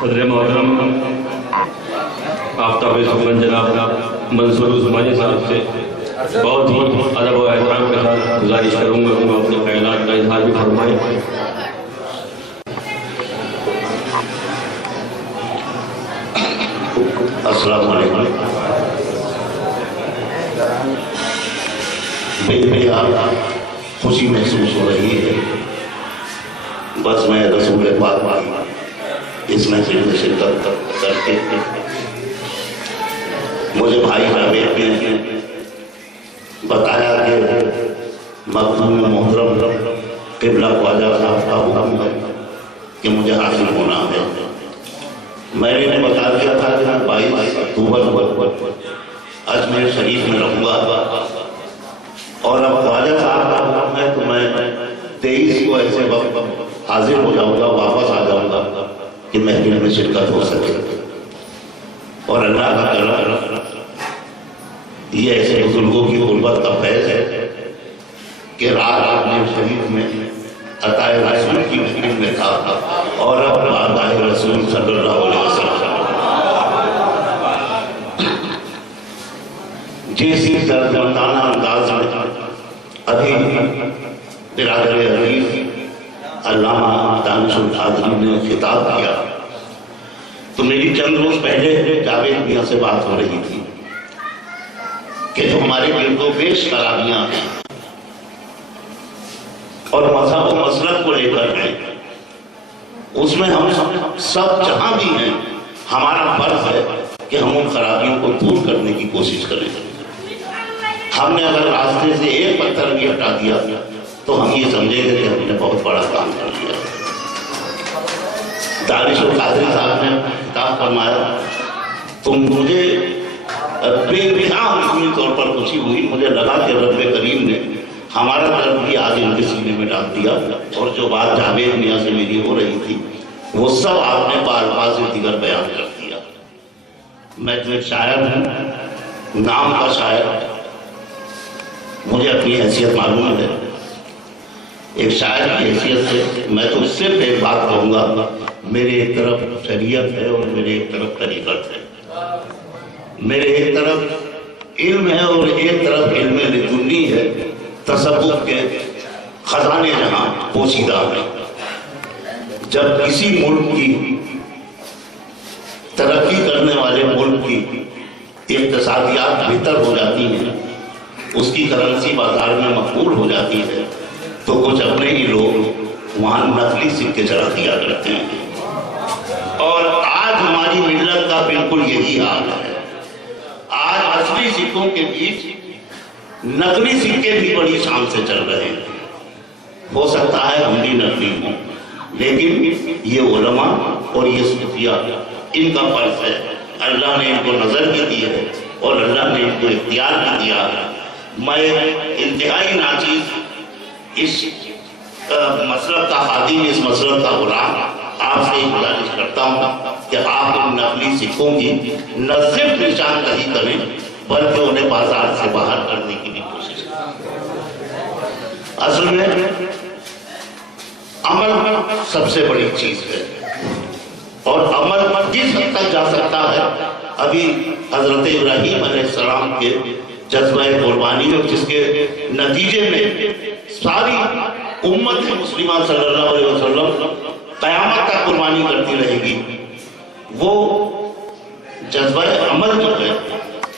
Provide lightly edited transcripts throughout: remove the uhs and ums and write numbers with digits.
صدر محترم آفتاب سخن جناب منصور عثمانی صاحب سے بہت ہی ادب و احترام کے ساتھ گزارش کروں گا کہ وہ اپنے خیالات کا اظہار بھی فرمائیں۔ السلام علیکم۔ میری خوشی محسوس ہو رہی ہے، بس میں رسول پاک اس محفل میں شرکت کر کے مجھے بھائی جاوید نے بتایا کہ مخدوم محترم قبلہ خواجہ صاحب کا حکم ہے کہ مجھے حاصل ہونا ہے۔ میں نے بتا دیا تھا کہ 22 اکتوبر اجمیر شریف میں رہوں گا، اور اب خواجہ صاحب کا حکم ہے تو میں 23 کو ایسے وقت حاضر ہو جاؤں گا، واپس آ جاؤں گا کہ محفل میں شرکت ہو سکے۔ اور اللہ کا کرم یہ ایسے بزرگوں کی غربت کا فیض ہے کہ رات اجمیر شریف میں عطائے رسول کی محفل میں تھا، اور اب بارگاہ رسول صلی اللہ علیہ وسلم جیسی دردمندانہ انداز میں ابھی برادر عزیز علامہ دانش القادری نے خطاب کیا، تو میری چند روز پہلے جاوید میاں سے بات ہو رہی تھی کہ جو ہمارے گرد و پیش خرابیاں ہیں اور مذہب و مسلک کو لے کر ہیں، اس میں ہم سب جہاں بھی ہیں ہمارا فرض ہے کہ ہم ان خرابیوں کو دور کرنے کی کوشش کریں۔ ہم نے اگر راستے سے ایک پتھر بھی ہٹا دیا تو ہم یہ سمجھیں گے کہ ہم نے بہت بڑا کام کر لیا۔ دانش القادری صاحب نے خطاب فرمایا تو مجھے بے انتہا طور پر خوشی ہوئی، مجھے لگا کہ رب کریم نے ہمارا درد بھی آج ان کے سینے میں ڈال دیا، اور جو بات جاوید میاں سے میری ہو رہی تھی وہ سب آپ نے بالفاظ دیگر بیان کر دیا۔ میں جو ایک شاعر ہوں، نام کا شاعر، مجھے اپنی حیثیت معلوم ہے، ایک شاعر کی حیثیت سے میں تو صرف ایک بات کہوں گا، میرے ایک طرف شریعت ہے اور میرے ایک طرف طریقت ہے، میرے ایک طرف علم ہے اور ایک طرف علم لدنی ہے، تصوف کے خزانے جہاں پوشیدہ ہیں۔ جب کسی ملک کی ترقی کرنے والے ملک کی اقتصادیات بہتر ہو جاتی ہیں، اس کی کرنسی بازار میں مقبول ہو جاتی ہے، تو کچھ اپنے ہی لوگ وہاں نقلی سکے چڑھا دیا کرتے ہیں، اور آج ہماری ملت کا بالکل یہی حال ہے۔ آج اصلی سکوں کے بیچ نقلی سکے بھی بڑی شان سے چل رہے ہیں۔ ہو سکتا ہے ہم بھی نقلی ہوں، لیکن یہ علماء اور یہ صوفیاء ان کا فرض ہے، اللہ نے ان کو نظر بھی دی ہے اور اللہ نے ان کو اختیار بھی دیا ہے۔ میں انتہائی ناچیز اس مسلک کا خادم، اس مسلک کا غلام آپ سے گزارش کرتا ہوں کہ آپ ان نقلی سکوں کی نہ صرف نشاندہی کریں بلکہ انہیں بازار سے باہر کرنے کی بھی کوشش کریں۔ اصل میں عمل سب سے بڑی چیز ہے، اور عمل کس حد تک جا سکتا ہے؟ ابھی حضرت ابراہیم علیہ السلام کے جذبہ قربانی اور جس کے نتیجے میں ساری امت مسلمہ صلی اللہ علیہ وسلم قیامت تک قربانی کرتی رہے گی، وہ جذبہ عمل جو ہے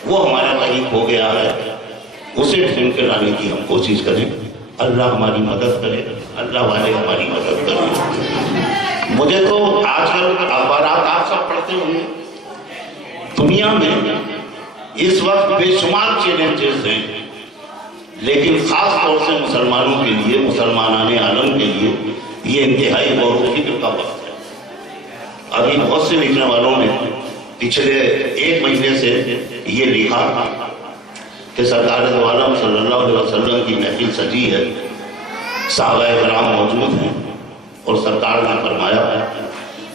وہ ہمارا قریب ہو گیا ہے، اسے ڈھونڈ کے لانے کی ہم کوشش کریں۔ اللہ ہماری مدد کرے، اللہ والے ہماری مدد کرے۔ مجھے تو آج کل اخبارات آپ سب پڑھتے ہوئے، دنیا میں اس وقت بے شمار چیلنجز ہیں، لیکن خاص طور سے مسلمانوں کے لیے، مسلمانان عالم کے لیے یہ انتہائی غور و فکر کا وقت ہے۔ ابھی بہت سے لکھنے والوں نے پچھلے ایک مہینے سے یہ لکھا کہ سرکار دو عالم صلی اللہ علیہ وسلم کی محفل سجی ہے، صحابہ کرام موجود ہیں، اور سرکار نے فرمایا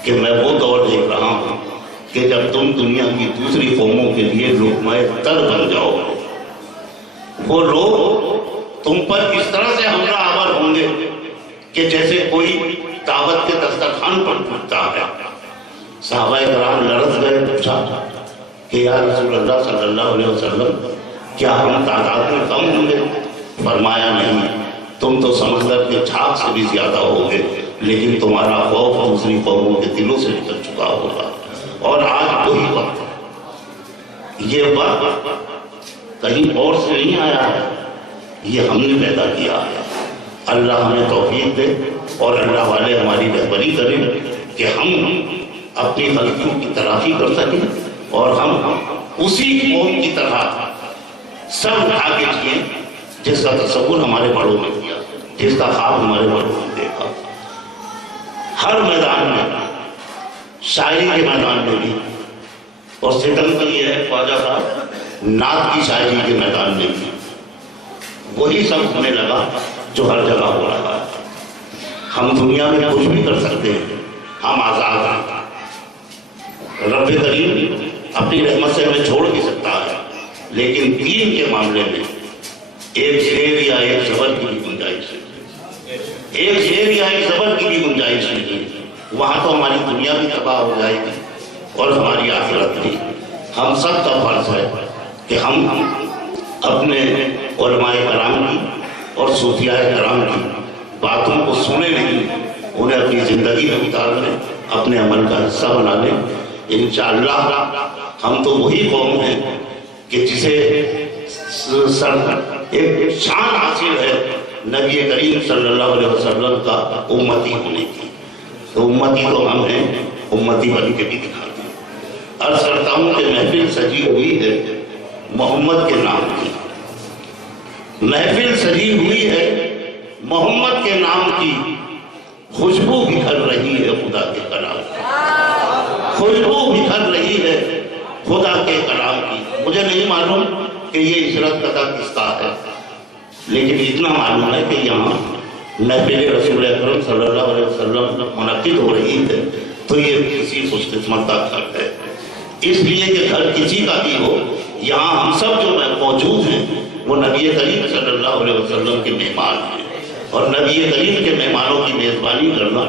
کہ میں وہ دور دیکھ رہا ہوں کہ جب تم دنیا کی دوسری قوموں کے لیے لقمہ تر بن جاؤ، وہ لوگ تم پر اس طرح سے حملہ آور ہوں گے کہ جیسے کوئی دعوت کے دسترخوان پر ٹوٹتا ہے، صحابہ کرام لرز گئے، پوچھا کہ یا رسول اللہ صلی اللہ علیہ وسلم کیا ہم تعداد میں کم ہوں گے؟ فرمایا نہیں، تم تو سمندر کے جھاگ سے بھی زیادہ ہوگے، لیکن تمہارا خوف دوسری قوموں کے دلوں سے نکل چکا ہوگا۔ اور آج وہی وقت، یہ وقت کہیں اور سے نہیں آیا ہے، یہ ہم نے پیدا کیا ہے۔ اللہ ہمیں توفیق دے اور اللہ والے ہماری رہبری کریں کہ ہم اپنی غلطیوں کی تلافی کر سکیں اور ہم اسی قوم کی طرح سب آگے کیے جس کا تصور ہمارے بڑوں نے کیا، جس کا خواب ہمارے بڑوں نے دیکھا۔ ہر میدان میں، شاعری کے میدان میں بھی، اور ستم کا یہ ہے خواجہ صاحب نعت کی شاعری کے میدان میں بھی وہی سب ہونے لگا جو ہر جگہ ہو رہا ہے۔ ہم دنیا میں کچھ بھی کر سکتے ہیں، ہم آزاد ہیں، رب کریم اپنی رحمت سے ہمیں چھوڑ بھی سکتا ہے، لیکن دین کے معاملے میں ایک شیر یا ایک زبر کی بھی گنجائش ہے، ایک شیر یا ایک زبر کی بھی گنجائش نہیں ہے۔ وہاں تو ہماری دنیا بھی تباہ ہو جائے گی اور ہماری آخرت بھی۔ ہم سب کا فرض ہے کہ ہم اپنے علماء کرام کی اور صوفیاء کرام کی باتوں کو سنے نہیں، انہیں اپنی زندگی میں اتار لیں، اپنے عمل کا حصہ بنا لیں۔ انشاءاللہ ہم تو وہی قوم ہیں کہ جسے ایک شان حاصل ہے نبی کریم صلی اللہ علیہ وسلم کا امتی ہونے کی، تو امتی تو ہم ہیں، امتی بن کے بھی دکھاتے ہیں۔ عرض کرتا ہوں کہ محفل سجی ہوئی ہے محمد کے نام کی، محفل سجی ہوئی ہے محمد کے نام کی، خوشبو بکھر رہی ہے خدا کے کلام کی، خوشبو بکھر رہی ہے خدا کے کلام کی۔ مجھے نہیں معلوم کہ یہ عشرت قطع کس کا ہے، لیکن اتنا معلوم ہے کہ یہاں محفل رسول اکرم صلی اللہ علیہ وسلم منعقد ہو رہی ہے، تو یہ کسی خوش قسمت کا گھر ہے۔ اس لیے کہ گھر کسی کا بھی ہو، یہاں ہم سب جو موجود ہیں وہ نبی کریم صلی اللہ علیہ وسلم کے مہمان ہیں، اور نبی کریم کے مہمانوں کی میزبانی کرنا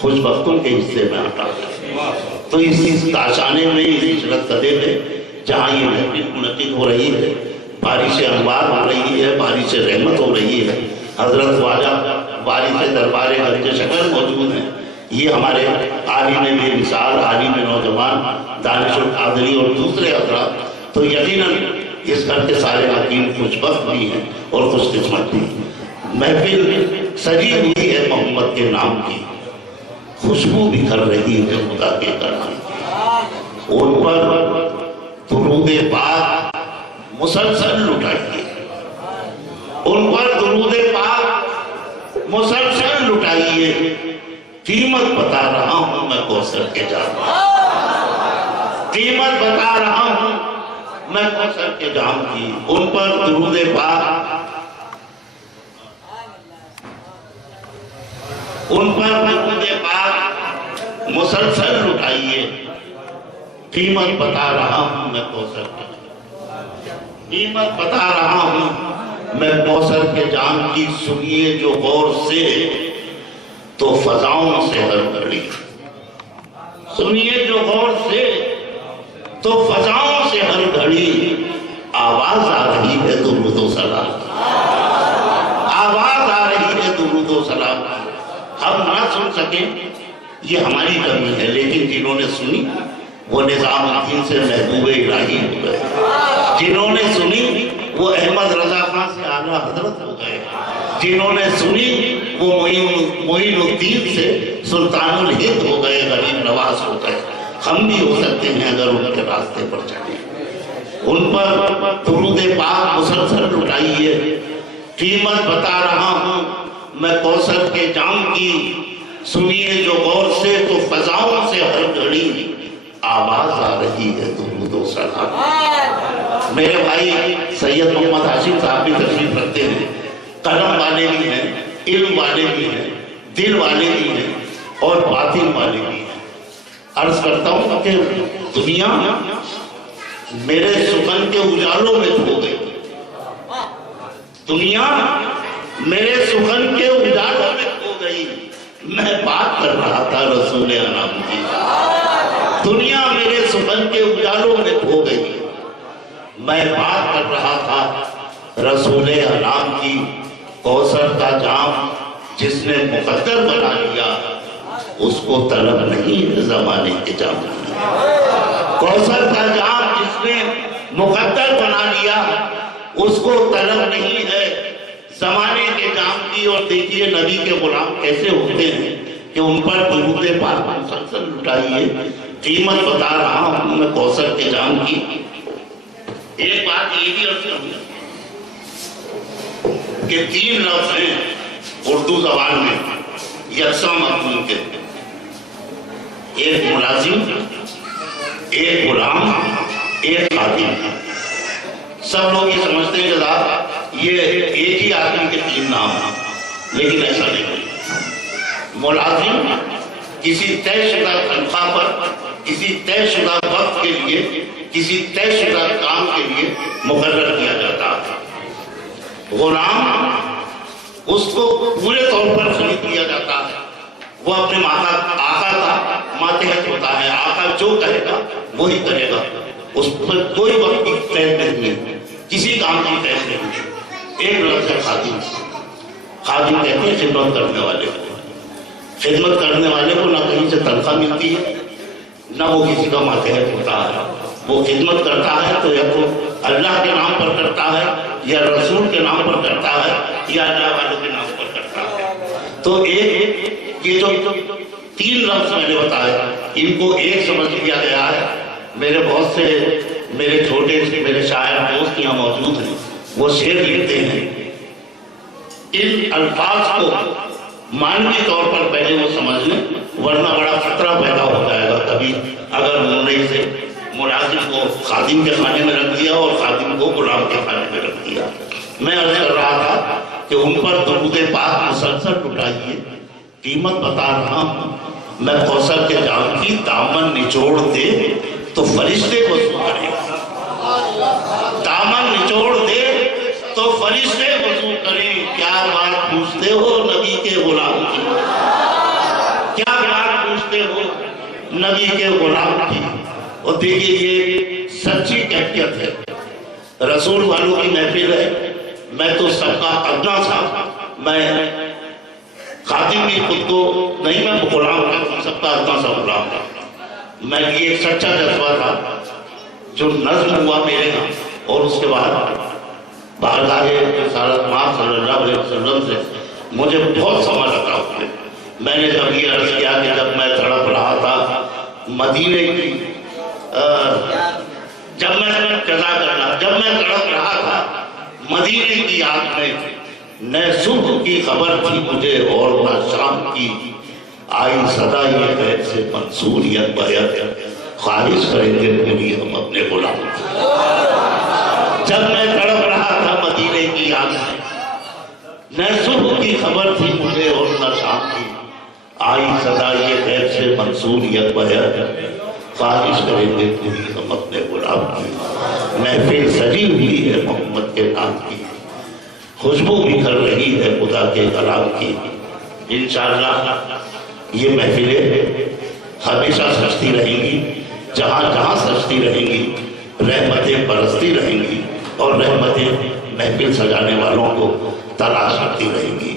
خوش بختوں کے حصے میں آتا ہے۔ تو اس کاشانے میں، اس عشرت قدے میں جہاں یہ محفل منعقد ہو رہی ہے، بارش انوار ہو رہی ہے، بارش رحمت ہو رہی ہے، حضرت خواجہ وارث دربار گنج شکر موجود ہیں، یہ ہمارے عالم بے مثال، عالم نوجوان، دانش القادری اور دوسرے حضرات، تو یقیناً اس گھر کے سارے حکیم خوش بخت بھی ہیں اور خوش قسمت بھی ہیں۔ محفل سجی ہوئی ہے محمد کے نام کی، خوشبو بکھر رہی ہے خدا کے کلام کی، ان پر درود پاک مسلسل لٹائیے، ان پر درود پاک مسلسل لٹائیے۔ قیمت بتا رہا ہوں میں کوثر کے جام، قیمت بتا رہا ہوں میں کوثر کے جام کی، ان پر درود پاک، ان پر درود پاک مسلسل لٹائیے۔ قیمت بتا رہا ہوں میں کوثر کے، قیمت بتا رہا ہوں میں کوثر کے جام کی، سنیے جو غور سے تو فضاؤں سے ہر گھڑی، سنیے جو غور سے تو فضاؤں سے ہر گھڑی، آواز آ رہی ہے درود و سلام کی، آواز آ رہی ہے درود و سلام کی۔ ہم نہ سن سکیں یہ ہماری کمی ہے، لیکن جنہوں نے سنی وہ نظام الدین سے محبوب الہی ہو گئے، جنہوں نے سنی وہ احمد رضا خان سے اعلیٰ حضرت ہو گئے، جنہوں نے سنی وہ معین الدین سے سلطان الہند ہو گئے، غریب نواز ہو گئے۔ ہم بھی ہو سکتے ہیں اگر ان کے راستے پر چلیں۔ ان پر درود پاک مسلسل لٹائیے۔ قیمت بتا رہا ہوں میں کوثر کے جام کی، سنیے جو غور سے تو فضاؤں سے ہر گھڑی، آواز آ رہی ہے درود و سلام۔ میرے بھائی سید محمد ہاشم صاحب بھی تشریف رکھتے ہیں، قلم والے بھی ہیں، علم والے بھی ہیں، دل والے بھی ہیں اور باطن والے بھی ہیں۔ عرض کرتا ہوں کہ دنیا میرے سخن کے اجالوں میں کھو گئی، دنیا میرے سخن کے اجالوں میں کھو گئی۔ میں بات کر رہا تھا رسول انام کی، بدل کے اجالوں میں کھو گئی۔ میں بات کر رہا تھا رسول انام کی، کوثر کا جام جس نے مقدر بنا لیا اس کو طلب نہیں ہے زمانے کے جام۔ کوثر کا جام جس نے مقدر بنا لیا اس کو طلب نہیں ہے زمانے کے جام کی۔ اور دیکھیے نبی کے غلام کیسے ہوتے ہیں کہ ان پر درود پاک مسلسل لٹائیے۔ قیمت بتا رہا ہوں میں کوثر کے جام کی۔ ایک بات یہ بھی عرض کروں کہ 3 لفظ ہیں اردو زبان میں یکساں مفہوم کے، ایک ملازم، ایک غلام، ایک خادم۔ سب لوگ یہ سمجھتے ہیں کہ یہ ایک ہی آدمی کے 3 نام ہیں، لیکن ایسا نہیں ہے۔ ملازم کسی طے شدہ تنخواہ پر کسی طے شدہ وقت کے لیے کسی طے شدہ کام کے لیے مقرر کیا جاتا ہے۔ غلام اس کو پورے طور پر خرید لیا جاتا ہے، وہ اپنے آقا کا ماتحت ہوتا ہے، آقا جو کہے گا وہی کرے گا، اس پر کوئی وقت کی قید نہیں ہے، کسی کام کی قید نہیں ہے۔ ایک لفظ ہے خادم۔ خادم کہتے ہیں خدمت کرنے والے کو۔ خدمت کرنے والے کو نہ کہیں سے تنخواہ ملتی ہے نہ وہ کسی کا ماتحت ہوتا ہے، وہ خدمت کرتا ہے تو یا تو اللہ کے نام پر کرتا ہے یا رسول کے نام پر کرتا ہے یا اللہ والوں کے نام پر کرتا ہے۔ تو ایک یہ جو 3 لفظ میں نے بتایا ان کو ایک سمجھ لیا گیا ہے۔ میرے بہت سے میرے چھوٹے سے میرے شاعر دوست یہاں موجود ہیں، وہ شعر لکھتے ہیں، ان الفاظ کو معنوی طور پر پہلے وہ سمجھ لیں، ورنہ بڑا خطرہ پیدا ہو جائے گا کبھی اگر انہوں نے اسے ملازم کو خادم کے خانے میں رکھ دیا اور خادم کو غلام کے خانے میں رکھ دیا۔ میں عرض کر رہا تھا کہ ان پر درود پاک مسلسل لٹائیے۔ قیمت بتا رہا ہوں میں کوثر کے جام کی، دامن نچوڑ دے تو فرشتے وضو کریں، دامن نچوڑ دے تو فرشتے وضو کریں۔ کیا بات پوچھتے ہو نبی کے غلام کی، کیا بات پوچھتے ہو نبی کے غلام کی۔ اور دیکھیے یہ سچی کیفیت ہے، رسول والوں کی محفل ہے۔ میں تو سب کا ادنا تھا، میں خادم بھی خود کو نہیں، میں غلام ہوں، سب کا ادنا سا غلام تھا۔ میں یہ ایک سچا جذبہ تھا جو نظم ہوا میرے ہاں، اور اس کے بعد بارگاہ رسالت مآب صلی اللہ علیہ وسلم سے مجھے بہت سمجھ لگا ہوئے۔ میں نے جب یہ عرض کیا کہ جب میں تڑپ رہا تھا مدینے کی، جب میں تڑپ رہا تھا مدینے کی یاد میں، نہ صبح کی خبر تھی مجھے اور نہ شام کی، آئی صدا یہ غیب سے منصوریت بیعت، خالص کریں گے پوری ہم اپنے غلام۔ جب میں تڑپ رہا تھا مدینے کی یاد میں، نہ صبح کی خبر تھی مجھے اور نہ شام کی، آئی صدا یہ غیب سے منصوریت بیعت، خالص کریں گے پوری ہم اپنے غلام کی۔ محفل سجی ہوئی ہے محمد کے نام کی، خوشبو بھی کر رہی ہے خدا کے کلام کی۔ انشاءاللہ یہ محفلیں ہمیشہ سجتی رہیں گی، جہاں جہاں سجتی رہیں گی رحمتیں برستی رہیں گی، اور رحمتیں محفل سجانے والوں کو تلاش کرتی رہیں گی۔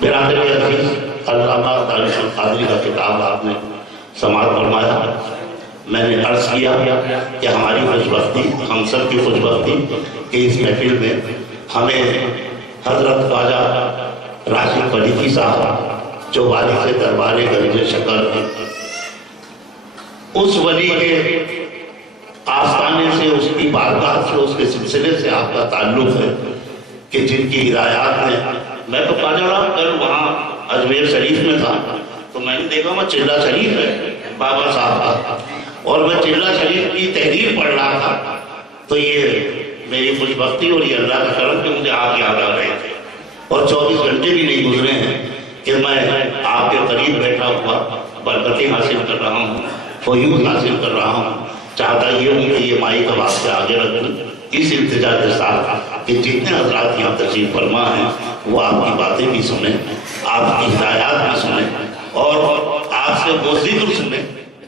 برادر عزیز، علامہ طارق القادری کا کتاب آپ نے سماعت فرمایا۔ میں نے عرض کیا کہ ہماری خوشبختی، ہم سب کی خوشبختی کہ اس محفل میں ہمیں حضرت خواجہ راشد فریقی صاحب جو والی سے دربار گنج شکر ہیں، اس ولی کے آستانے سے، اس کی بارگاہ سے، اس کے سلسلے سے آپ کا تعلق ہے کہ جن کی ہدایات میں، میں تو خواجہ رام کل وہاں اجمیر شریف میں تھا تو میں نے دیکھا وہ چلہ شریف ہے بابا صاحب کا، اور میں چلہ شریف کی تحریر پڑھ رہا تھا تو یہ میری خوش بختی اور یہ اللہ کا کرم کہ مجھے آپ یاد آ رہے تھے، اور 24 گھنٹے بھی نہیں گزرے ہیں کہ میں آپ کے قریب بیٹھا ہوا برکتیں حاصل کر رہا ہوں، فیوض حاصل کر رہا ہوں۔ چاہتا یہ ہوں کہ یہ مائی کا واسطہ آگے رکھوں اس التجا کے ساتھ کہ جتنے حضرات یہاں تشریف فرما ہیں وہ آپ کی باتیں بھی سنیں، آپ کی ہدایات بھی سنیں، اور آپ سے وہ ذکر سنیں